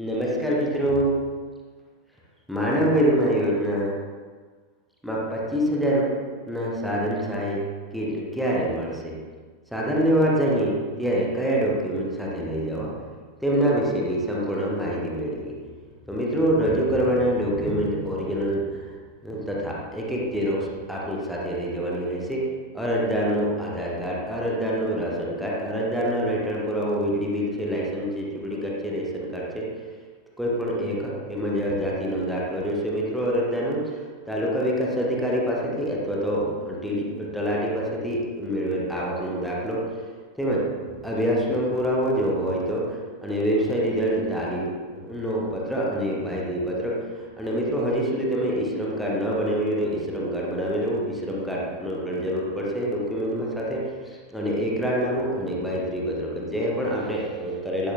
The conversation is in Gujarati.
નમસ્કાર મિત્રો, માનવ ગરિમા યોજનામાં 25,000ના સાધન સહાય કીટ ક્યારે મળશે? સાધન લેવા જઈએ ત્યારે કયા ડોક્યુમેન્ટ સાથે લઈ જવા તેમના વિશેની સંપૂર્ણ માહિતી મેળવી. તો મિત્રો, રજૂ કરવાના ડોક્યુમેન્ટ ઓરિજિનલ તથા એક ઝેરોક્ષ આપણી સાથે લઈ જવાની રહેશે. અરજદારનું આધાર કાર્ડ, અરજદારનું રાશન કાર્ડ, અરજદારનો રહેઠાણ પુરાવો, વીજળી બિલ છે, લાયસન્સ છે, ચૂંટણી કાર્ડ છે, રેશન કાર્ડ છે, કોઈ પણ એક, તેમજ જાતિનો દાખલો જોઈશે. મિત્રો, અરજદારનું તાલુકા વિકાસ અધિકારી પાસેથી અથવા તો તલાટી પાસેથી મેળવેલ આવકનો દાખલો, તેમજ અભ્યાસનો પુરાવો જો હોય તો, અને વ્યવસાય લીધેલ તાલીમનો પત્ર અને બાંયધરી પત્ર. અને મિત્રો, હજી સુધી તમે ઈ શ્રમ કાર્ડ ન બનાવ્યું હોય તો ઈ શ્રમ કાર્ડ બનાવી લેવું. ઈ શ્રમ કાર્ડનો પણ જરૂર પડશે ડોક્યુમેન્ટમાં સાથે, અને એકરારનામું અને બાંયધરી પત્ર જે પણ આપણે કરેલા